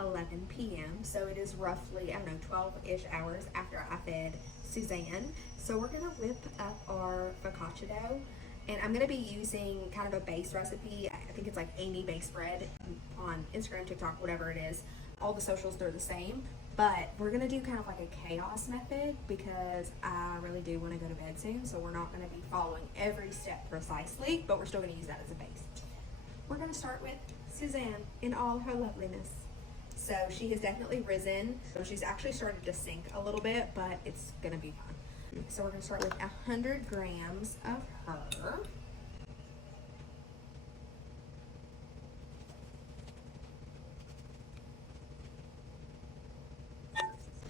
11 p.m. So it is roughly, I don't know, 12-ish hours after I fed Suzanne. So we're gonna whip up our focaccia dough, and I'm gonna be using kind of a base recipe. I think it's like Amy Bakes Bread on Instagram, TikTok, whatever it is. All the socials, they're the same, but we're gonna do kind of like a chaos method because I really do want to go to bed soon. So we're not gonna be following every step precisely, but we're still gonna use that as a base. We're gonna start with Suzanne in all her loveliness. So she has definitely risen. So she's actually started to sink a little bit, but it's gonna be fine. So we're gonna start with 100 grams of her.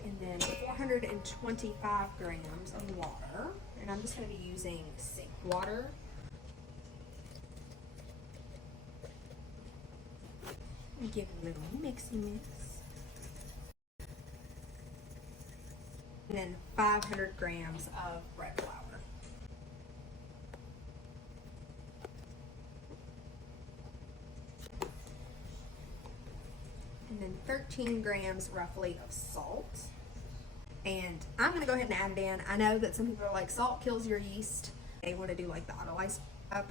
And then 425 grams of water. And I'm just gonna be using sink water. Give it a little mixy mix. And then 500 grams of bread flour. And then 13 grams roughly of salt. And I'm gonna go ahead and add it in. I know that some people are like, salt kills your yeast. They want to do like the autolyse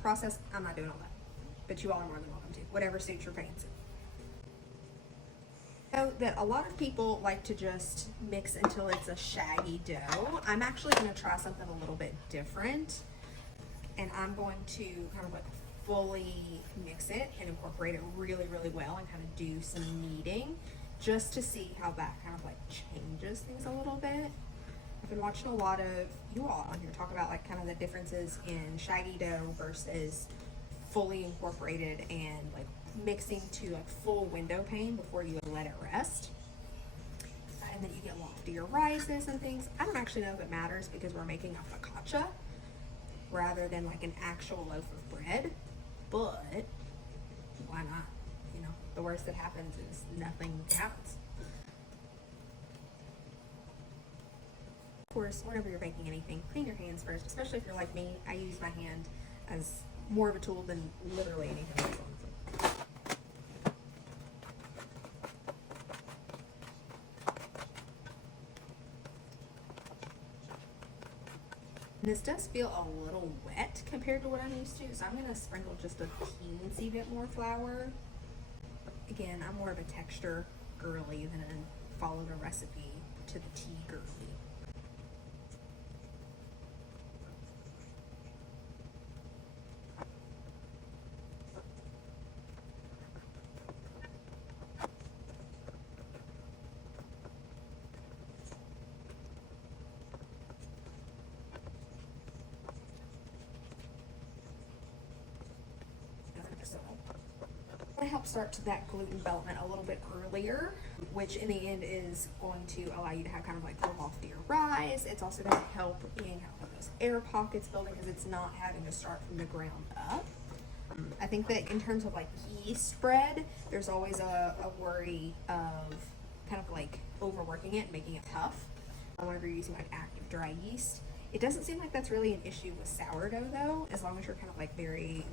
process. I'm not doing all that. But you all are more than welcome to. Whatever suits your fancy. So that a lot of people like to just mix until it's a shaggy dough. I'm actually going to try something a little bit different, and I'm going to kind of like fully mix it and incorporate it really, really well and kind of do some kneading just to see how that kind of like changes things a little bit. I've been watching a lot of you all on here talk about like kind of the differences in shaggy dough versus fully incorporated and like mixing to like full window pane before you let it rest. And then you get loftier rises and things. I don't actually know if it matters because we're making a focaccia rather than like an actual loaf of bread, but why not? You know, the worst that happens is nothing happens. Of course, whenever you're baking anything, clean your hands first, especially if you're like me. I use my hand as more of a tool than literally anything else. This does feel a little wet compared to what I'm used to, so I'm going to sprinkle just a teensy bit more flour. Again, I'm more of a texture girly than a follow the recipe to the T girly. I help start to that gluten development a little bit earlier, which in the end is going to allow you to have kind of like a loftier rise. It's also going to help in kind of those air pockets building because it's not having to start from the ground up. I think that in terms of like yeast spread, there's always a worry of kind of like overworking it and making it tough whenever you're using like active dry yeast. It doesn't seem like that's really an issue with sourdough though, as long as you're kind of like very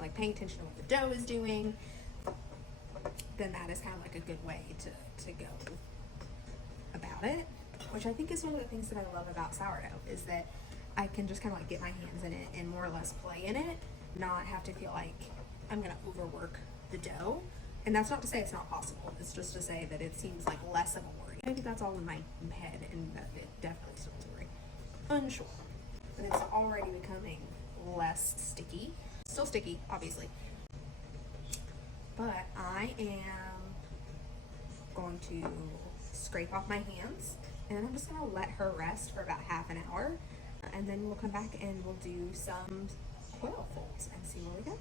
like paying attention to what the dough is doing, then that is kind of like a good way to go about it, which I think is one of the things that I love about sourdough is that I can just kind of like get my hands in it and more or less play in it, not have to feel like I'm going to overwork the dough. And that's not to say it's not possible. It's just to say that it seems like less of a worry. Maybe that's all in my head and that it definitely still is a worry. Unsure. But it's already becoming less sticky. Still sticky, obviously. But I am going to scrape off my hands and I'm just going to let her rest for about half an hour, and then we'll come back and we'll do some coil folds and see where we go.